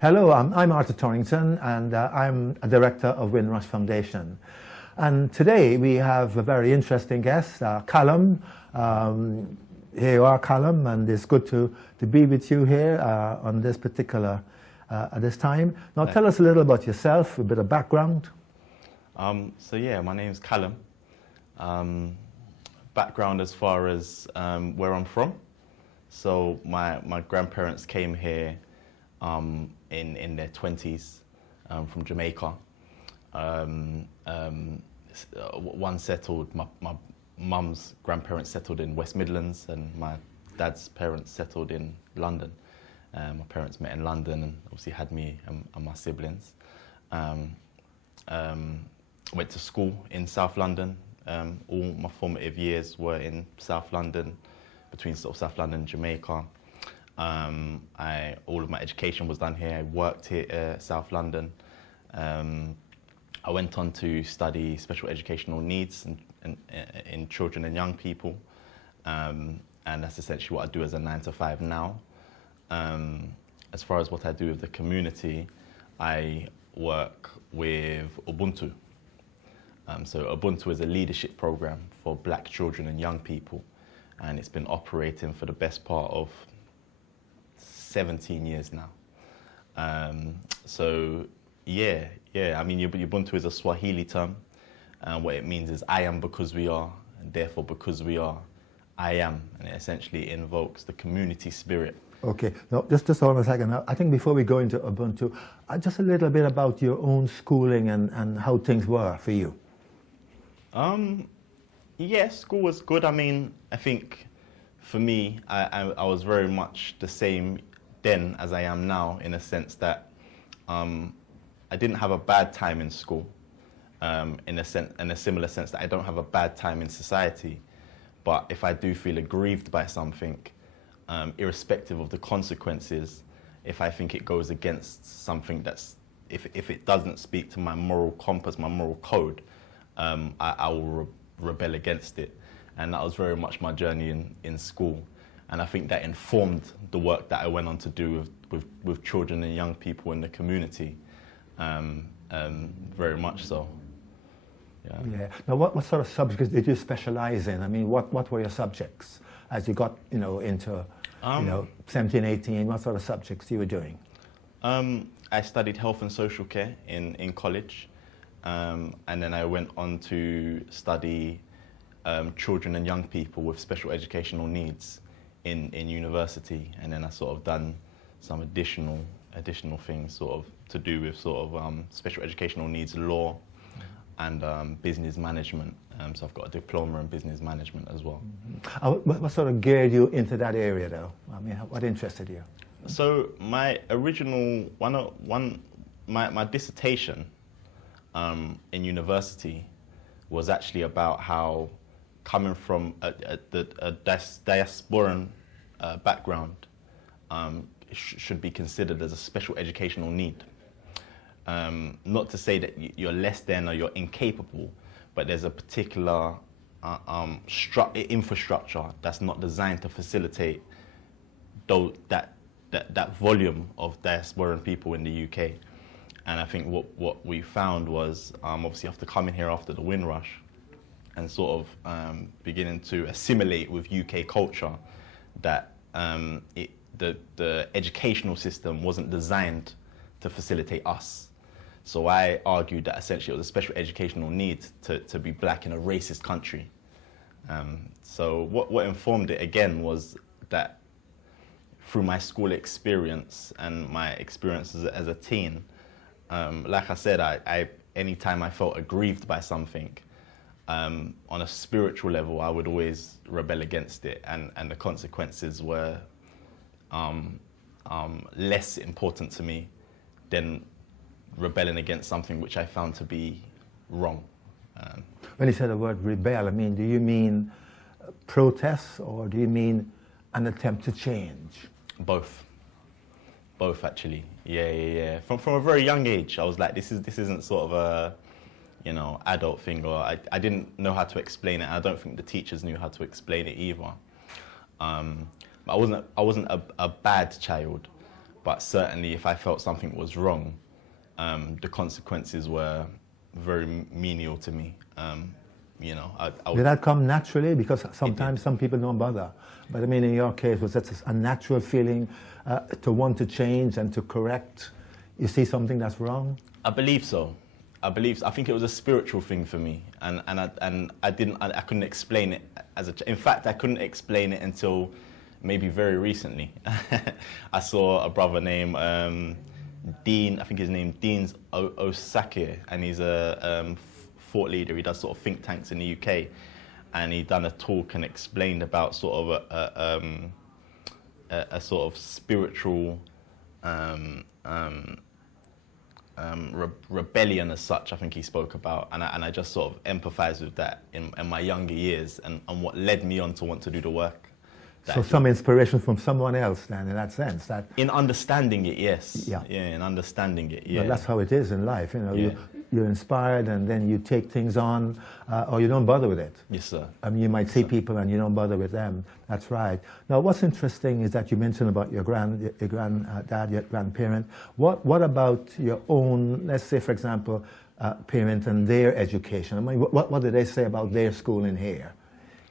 Hello, I'm Arthur Torrington, and I'm a director of Windrush Foundation. And today we have a very interesting guest, Callum. Here you are, Callum, and it's good to be with you here on this particular, at this time. Now tell us a little about yourself, a bit of background. So yeah, my name's Callum. Background as far as where I'm from. So my grandparents came here in their 20s from Jamaica. One settled, my mum's grandparents settled in West Midlands, and my dad's parents settled in London. My parents met in London and obviously had me and my siblings. Went to school in South London. All my formative years were in South London, between sort of South London and Jamaica. All of my education was done here. I worked here at South London. I went on to study special educational needs in children and young people. And that's essentially what I do as a 9-to-5 now. As far as what I do with the community, I work with Ubuntu. So Ubuntu is a leadership program for black children and young people. And it's been operating for the best part of 17 years now. So yeah, I mean, Ubuntu is a Swahili term, and what it means is I am because we are, and therefore because we are, I am, and it essentially invokes the community spirit. Okay, now just hold on a second. I think before we go into Ubuntu, just a little bit about your own schooling and how things were for you. Yeah, school was good. I mean, I think for me, I was very much the same then as I am now, in a sense that I didn't have a bad time in school, in a similar sense that I don't have a bad time in society. But if I do feel aggrieved by something, irrespective of the consequences, if I think it goes against something that's, if it doesn't speak to my moral compass, my moral code, I will rebel against it. And that was very much my journey in school. And I think that informed the work that I went on to do with children and young people in the community, very much so. Yeah. Now, what sort of subjects did you specialize in? I mean, what were your subjects as you got, into, 17, 18? What sort of subjects you were doing? I studied health and social care in college, and then I went on to study children and young people with special educational needs in university, and then I sort of done some additional things sort of to do with sort of special educational needs law and business management. So I've got a diploma in business management as well. Mm-hmm. What sort of geared you into that area though? I mean, what interested you? So my original, my dissertation in university was actually about how coming from a diasporan background should be considered as a special educational need. Not to say that you're less than or you're incapable, but there's a particular infrastructure that's not designed to facilitate that volume of diasporan people in the UK. And I think what we found was, obviously after coming here after the Windrush and sort of beginning to assimilate with UK culture, that the educational system wasn't designed to facilitate us. So I argued that essentially it was a special educational need to be black in a racist country. So what informed it again was that through my school experience and my experiences as a teen, like I said, anytime I felt aggrieved by something, on a spiritual level, I would always rebel against it, and the consequences were less important to me than rebelling against something which I found to be wrong. When you say the word rebel, I mean, do you mean protests or do you mean an attempt to change? Both actually. Yeah. From a very young age, I was like, this isn't sort of a adult thing, or I didn't know how to explain it. I don't think the teachers knew how to explain it either. I wasn't a bad child, but certainly if I felt something was wrong, the consequences were very menial to me. You know, I Did would, that come naturally? Because sometimes some people don't bother. But I mean, in your case, was that a natural feeling to want to change and to correct? You see something that's wrong? I believe so. I think it was a spiritual thing for me, and I couldn't explain it in fact, I couldn't explain it until maybe very recently. I saw a brother named Dean, I think his name Dean's Osake, and he's a thought leader. He does sort of think tanks in the UK, and he done a talk and explained about sort of a sort of spiritual rebellion as such. I think he spoke about, and I just sort of empathized with that in my younger years, and what led me on to want to do the work. So some inspiration from someone else then, in that sense. That in understanding it, yes. Yeah. Yeah, in understanding it, yeah. But that's how it is in life, you know. Yeah. You're inspired and then you take things on, or you don't bother with it. Yes, sir. I mean, you might see people and you don't bother with them. That's right. Now, what's interesting is that you mentioned about your granddad, your grandparent. What about your own, let's say, for example, parent and their education? I mean, what did they say about their schooling here?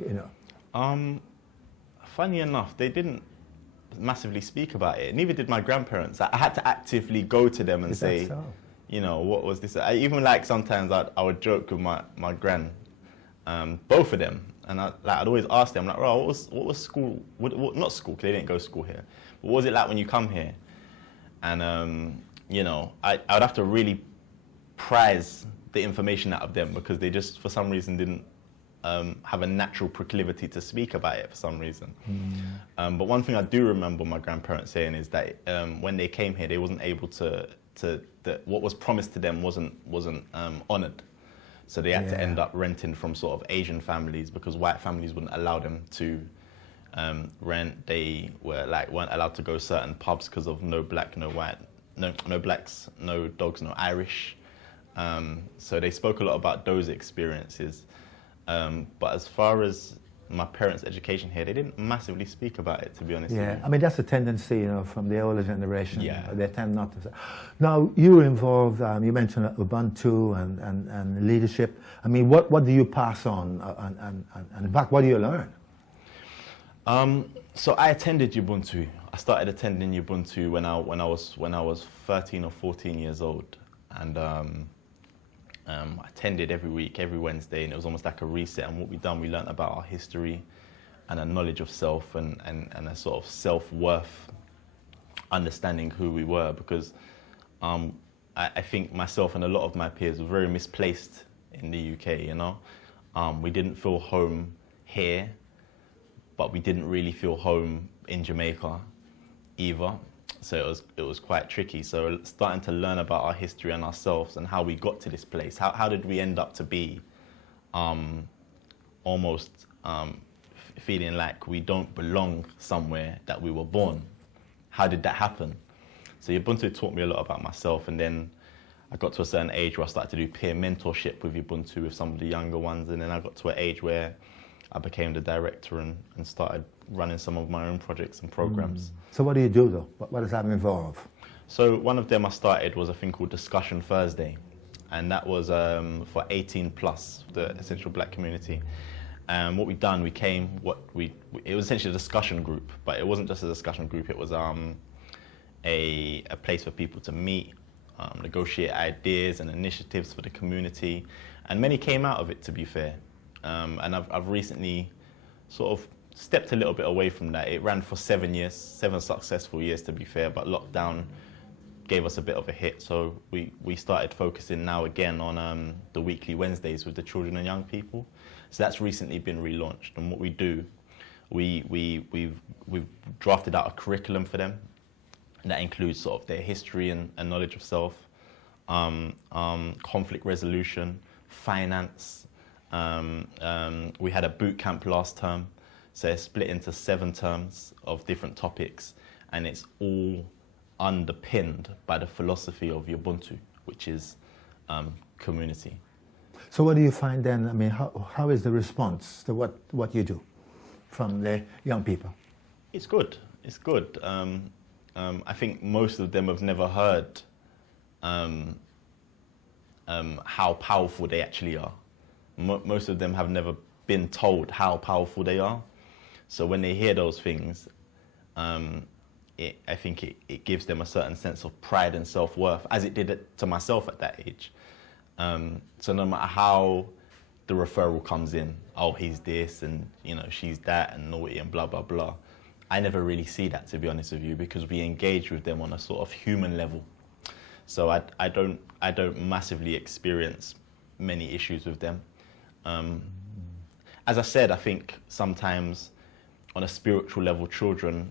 You know. Funny enough, they didn't massively speak about it. Neither did my grandparents. I had to actively go to them and say, so? You know, what was this? I even like sometimes I would joke with my gran, both of them, and I'd always ask them like, "Oh, what was school? What not school? Because they didn't go to school here. But what was it like when you come here?" And you know, I would have to really prize the information out of them because they just for some reason didn't have a natural proclivity to speak about it for some reason. But one thing I do remember my grandparents saying is that when they came here, they wasn't able to what was promised to them wasn't honoured. So they had to end up renting from sort of Asian families because white families wouldn't allow them to rent. They weren't allowed to go certain pubs because of no black, no white, no blacks, no dogs, no Irish. So they spoke a lot about those experiences. But as far as my parents' education here, they didn't massively speak about it, to be honest. Yeah, I mean, that's a tendency, you know, from the older generation. Yeah. They tend not to say. Now, you were involved, you mentioned Ubuntu and leadership. I mean, what do you pass on? And in fact, what do you learn? So I attended Ubuntu. I started attending Ubuntu when I was 13 or 14 years old. And I attended every week, every Wednesday, and it was almost like a reset. And what we learned about our history and a knowledge of self and a sort of self-worth, understanding who we were, because I think myself and a lot of my peers were very misplaced in the UK, you know. We didn't feel home here, but we didn't really feel home in Jamaica either. So it was quite tricky. So starting to learn about our history and ourselves and how we got to this place. How did we end up to be almost feeling like we don't belong somewhere that we were born? How did that happen? So Ubuntu taught me a lot about myself, and then I got to a certain age where I started to do peer mentorship with Ubuntu with some of the younger ones, and then I got to an age where I became the director and started running some of my own projects and programs. So what do you do though? What does that involve? So one of them I started was a thing called Discussion Thursday, and that was for 18 plus, the essential black community. And what we done, it was essentially a discussion group, but it wasn't just a discussion group, it was a place for people to meet, negotiate ideas and initiatives for the community, and many came out of it, to be fair. And I've recently sort of stepped a little bit away from that. It ran for 7 years, 7 successful years, to be fair, but lockdown gave us a bit of a hit. So we started focusing now again on the weekly Wednesdays with the children and young people. So that's recently been relaunched. And what we do, we've drafted out a curriculum for them, and that includes sort of their history and knowledge of self, conflict resolution, finance. We had a boot camp last term. So it's split into 7 terms of different topics, and it's all underpinned by the philosophy of Ubuntu, which is community. So what do you find then? I mean, how is the response to what you do from the young people? It's good. It's good. I think most of them have never heard how powerful they actually are. Most of them have never been told how powerful they are. So when they hear those things, I think it gives them a certain sense of pride and self-worth, as it did to myself at that age. So no matter how the referral comes in, oh, he's this and, you know, she's that and naughty and blah, blah, blah. I never really see that, to be honest with you, because we engage with them on a sort of human level. So I don't massively experience many issues with them. As I said, I think sometimes on a spiritual level, children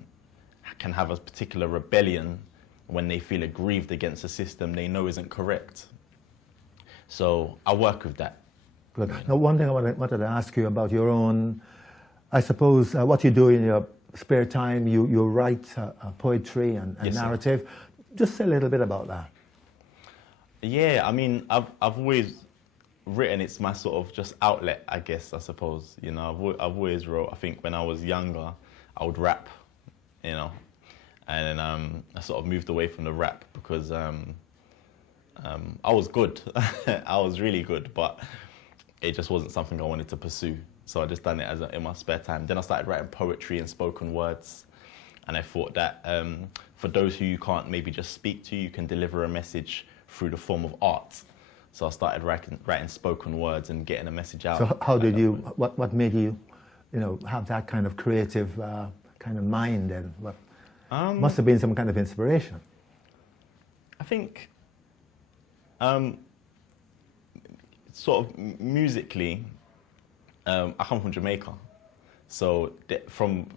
can have a particular rebellion when they feel aggrieved against a system they know isn't correct. So I work with that. Good. Now, one thing I wanted to ask you about your own, I suppose, what you do in your spare time, you write poetry and Yes, narrative. sir. Just say a little bit about that. Yeah, I mean, I've always written. It's my sort of just outlet, I guess, I suppose. You know, I've always wrote. I think when I was younger, I would rap, you know, and then I sort of moved away from the rap because I was good. I was really good, but it just wasn't something I wanted to pursue. So I just done it in my spare time. Then I started writing poetry and spoken words, and I thought that for those who you can't maybe just speak to, you can deliver a message through the form of art. So I started writing spoken words and getting a message out. So how did you, what made you, you know, have that kind of creative kind of mind, and what must have been some kind of inspiration? I think sort of musically, I come from Jamaica, so from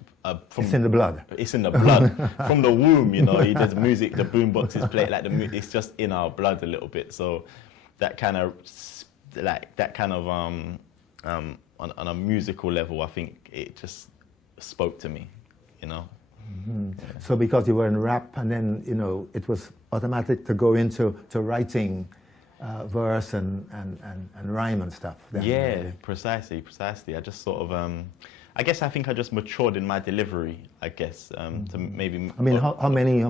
it's in the blood. It's in the blood. From the womb, you know. There's music, the boombox is played like it's just in our blood a little bit. So that kind of on a musical level, I think it just spoke to me, you know. Mm-hmm. So because you were in rap, and then, you know, it was automatic to go into writing verse and rhyme and stuff. Then, yeah, really. precisely. I just sort of, I guess I think I just matured in my delivery, I guess, to maybe... I mean, how many,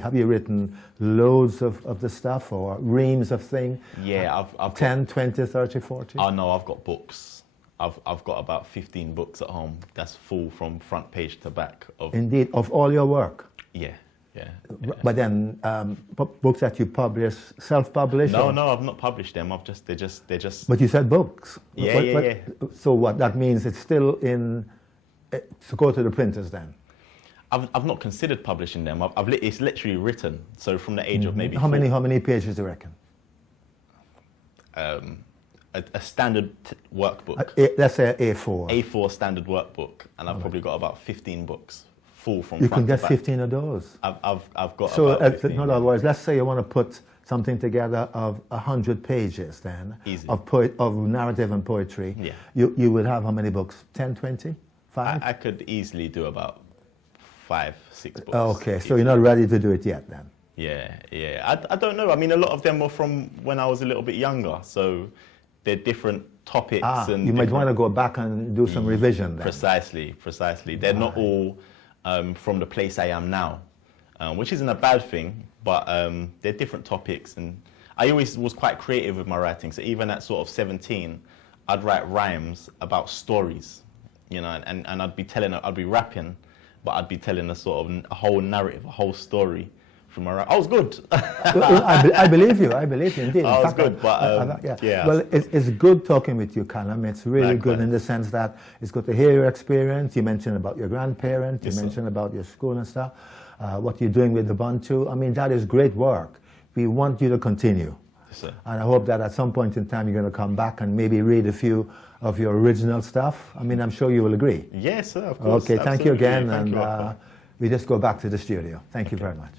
have you written loads of the stuff, or reams of things? Yeah, I've 10, 20, 30, 40? Oh no, I've got books. I've got about 15 books at home. That's full from front page to back. Indeed, of all your work? Yeah. But then, books that you publish, self-publish? No, I've not published them. They're just. But you said books. Yeah. So what that means? It's still in to go to the printers then. I've not considered publishing them. It's literally written. So from the age of maybe. How many pages do you reckon? A standard workbook. Let's say A4. A4 standard workbook, and I've probably got about 15 books. Full from you front can to get back. 15 of those. I've got. So about 15. in other words, let's say you want to put something together of 100 pages then. Easy. of narrative and poetry. Yeah. You would have how many books? 10, 20, 5? I could easily do about 5, 6 books. Okay, so you're not ready to do it yet then. Yeah. I don't know. I mean, a lot of them were from when I was a little bit younger, so they're different topics. And you might want to go back and do some revision then. Precisely. They're not all from the place I am now, which isn't a bad thing, but they're different topics. And I always was quite creative with my writing. So even at sort of 17, I'd write rhymes about stories, you know, and I'd be rapping, but I'd be telling a sort of a whole narrative, a whole story from my rap. I was good. I believe you indeed. I was good, but yeah. Well, it's good talking with you, Callum. It's really Likewise. good in the sense that it's good to hear your experience. You mentioned about your grandparents. Yes, you mentioned sir. about your school and stuff. What you're doing with the Bantu. I mean, that is great work. We want you to continue. Yes, sir. And I hope that at some point in time you're going to come back and maybe read a few of your original stuff. I mean, I'm sure you will agree. Yes, sir, of course. Okay, thank you Absolutely. again. Thank and you. we just go back to the studio. Thank you very much.